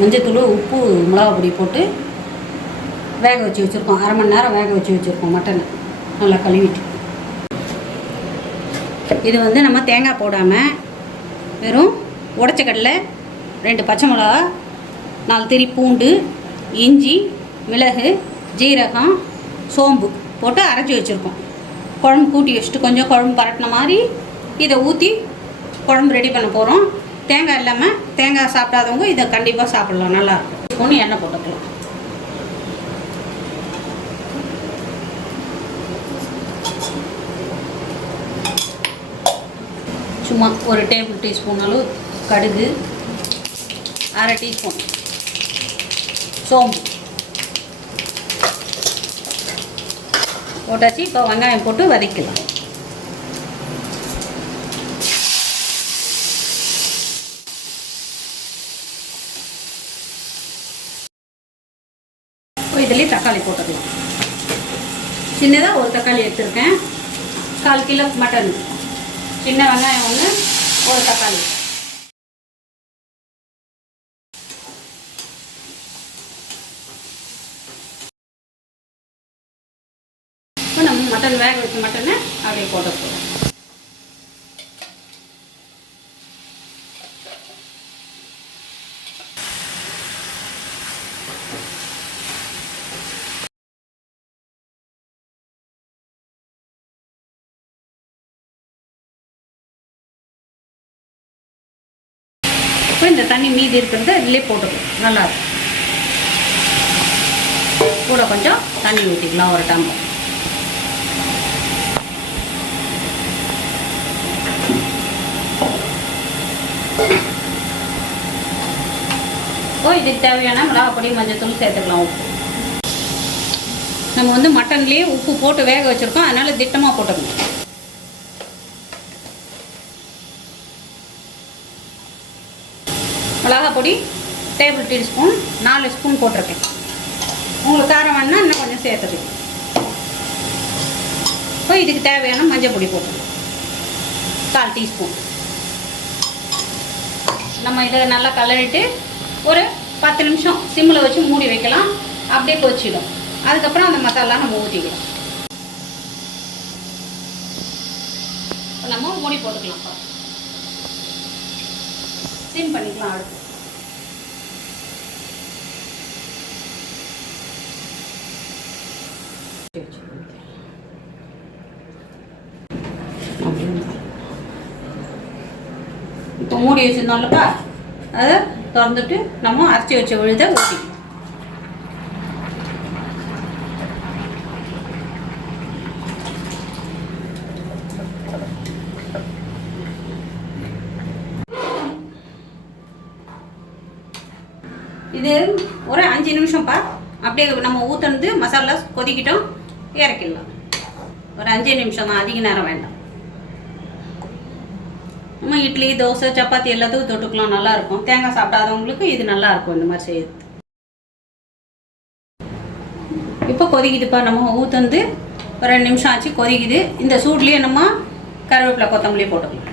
மஞ்சத்தூள், உப்பு, மிளகா பொடி போட்டு வேக வச்சு வச்சுருக்கோம். அரை மணி நேரம் வேக வச்சு வச்சுருக்கோம் மட்டனை நல்லா கழுவிட்டு. இது வந்து நம்ம தேங்காய் போடாமல் வெறும் உடச்ச கடலை, 2 பச்சை மிளகா, 4 திரி பூண்டு, இஞ்சி, மிளகு, ஜீரகம், சோம்பு போட்டு அரைச்சி வச்சுருக்கோம். குழம்பு கூட்டி வச்சுட்டு கொஞ்சம் குழம்பு பரட்டின மாதிரி இதை ஊற்றி குழம்பு ரெடி பண்ண போகிறோம். தேங்காய் இல்லாமல் தேங்காய் சாப்பிடாதவங்க இதை கண்டிப்பாக சாப்பிட்லாம். நல்லாயிருக்கும். ஸ்பூன் எண்ணெய் போட்டுக்கலாம். சும்மா ஒரு டேபிள் டீஸ்பூன் அளவு கடுகு, அரை டீஸ்பூன் சோம்பு போட்டாச்சு. இப்போ வெங்காயம் போட்டு வதக்கலாம். இதுலேயே தக்காளி போட்டுக்கலாம். சின்னதாக ஒரு தக்காளி எடுத்துருக்கேன். 1/4 கிலோ மட்டன். சின்ன வெங்காயம் 1, ஒரு தக்காளி. இப்போ நம்ம மட்டன் வேக வச்ச மட்டனை அப்படியே போட்டுக்கலாம். இப்போ இந்த தண்ணி மீதி இருக்கிறத இதிலே போட்டுக்கலாம். நல்லாயிருக்கும். கூட கொஞ்சம் தண்ணி ஊற்றிக்கலாம், ஒரு டம்ளர். இப்போ இதுக்கு தேவையான மிளகா பொடி, மஞ்சத்தூள் சேர்த்துக்கலாம். உப்பு நம்ம வந்து மட்டன்லேயே உப்பு போட்டு வேக வச்சுருக்கோம், அதனால் திட்டமாக போட்டுக்கணும். மிளகா பொடி டேபிள் டீஸ்பூன், 4 ஸ்பூன் போட்டிருக்கேன். உங்களுக்கு காரம் வேணுன்னா இன்னும் கொஞ்சம் சேர்த்துக்கலாம். இப்போ இதுக்கு தேவையான மஞ்சள் பொடி போட்டுக்கலாம். 1/4 டீஸ்பூன். நம்ம இதை நல்லா கலரிட்டு ஒரு 10 நிமிஷம் சிம்மில் வச்சு மூடி வைக்கலாம். அப்படியே கொதிச்சிடும். அதுக்கப்புறம் அந்த மசாலா நம்ம ஊற்றிக்கலாம். இப்போ நம்ம மூடி போட்டுக்கலாம். சிம் பண்ணிக்கலாம். அடுத்து இப்போ மூடி வச்சுருந்தோம்லப்பா, அதை திறந்துட்டு நம்ம அரைச்சி வச்ச விழுதை ஊற்றிக்கலாம். இது ஒரு 5 நிமிஷம்ப்பா. அப்படியே நம்ம ஊற்றுனது மசாலா கொதிக்கிட்டோம், இறக்கிடலாம். ஒரு 5 நிமிஷம் தான், அதிக நேரம் வேண்டாம். நம்ம இட்லி, தோசை, சப்பாத்தி எல்லாத்துக்கும் தொட்டுக்கலாம். நல்லாயிருக்கும். தேங்காய் சாப்பிடாதவங்களுக்கு இது நல்லாயிருக்கும் இந்த மாதிரி செய்யுது. இப்போ கொதிக்குதுப்பா. நம்ம ஊற்றுனது ஒரு 2 நிமிஷம் ஆச்சு, கொதிக்குது. இந்த சூட்லேயே நம்ம கருவேப்பிலை, கொத்தமல்லி போட்டுக்கலாம்.